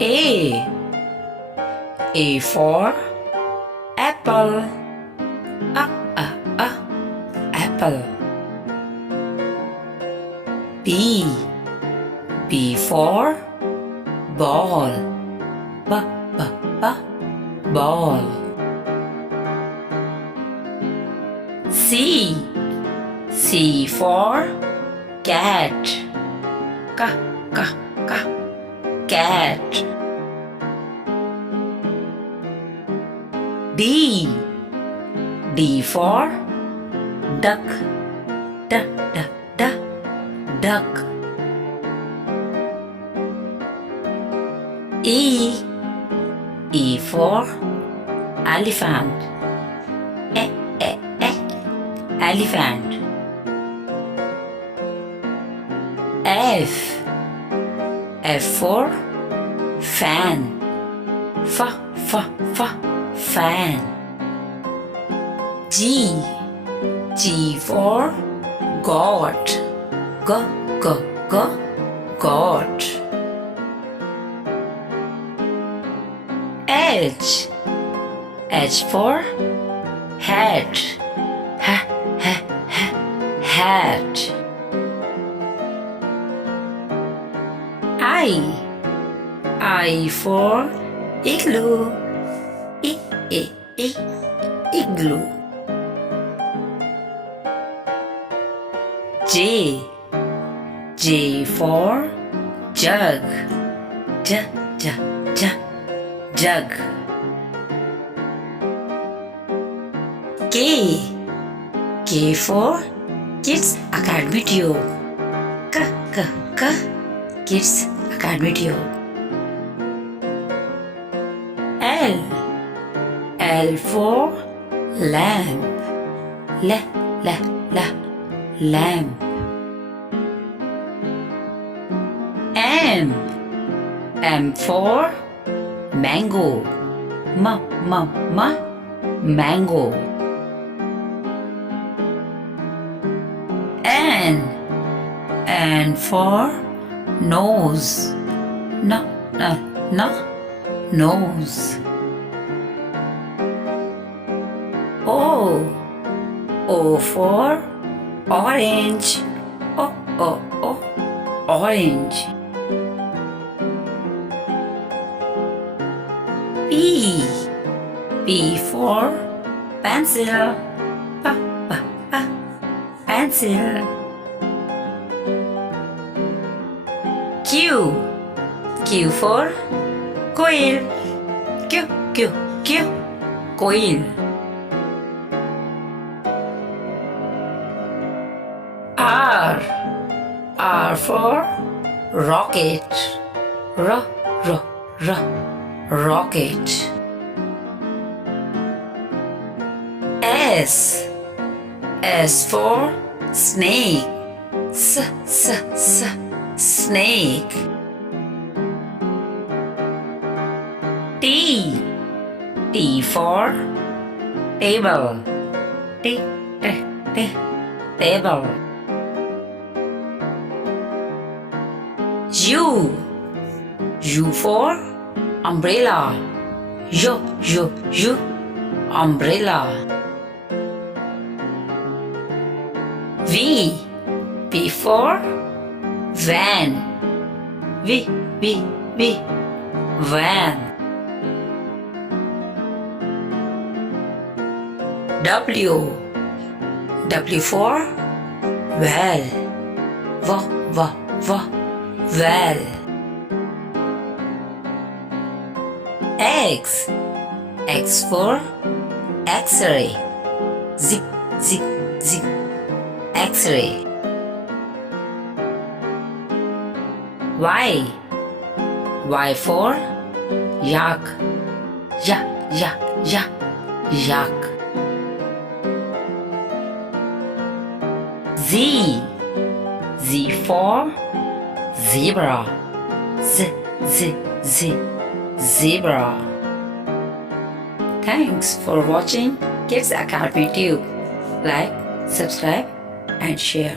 A. A for apple. Apple. B. B for ball. Ball. C. C for cat. Cat. D. D for duck. Duck. E. E for elephant. Elephant. F. F for fan. Fan. G. G for goat. Goat. H. H for hat. Hat. I. I for igloo. Igloo. J. J for jug. Jug. K. K for Kids Academy Tube. Kids Academy Tube. L. L for lamp. Lamp. M. M for mango. Mango. N. N for nose. Nose. O. O for orange. Orange. P. P for pencil. Pencil. Q. Q for quail. Quail. R. R for rocket. Rocket. S. S for snake. Snake. T. T for table. Table. U. U for umbrella. Umbrella. V. V for van. Van. W. W for well. Well. X. X for X-ray. X-ray. Y. Y for yak. Yak. Z. Z for zebra. Zebra. Thanks for watching Kids Academy Tube. Like, subscribe and share.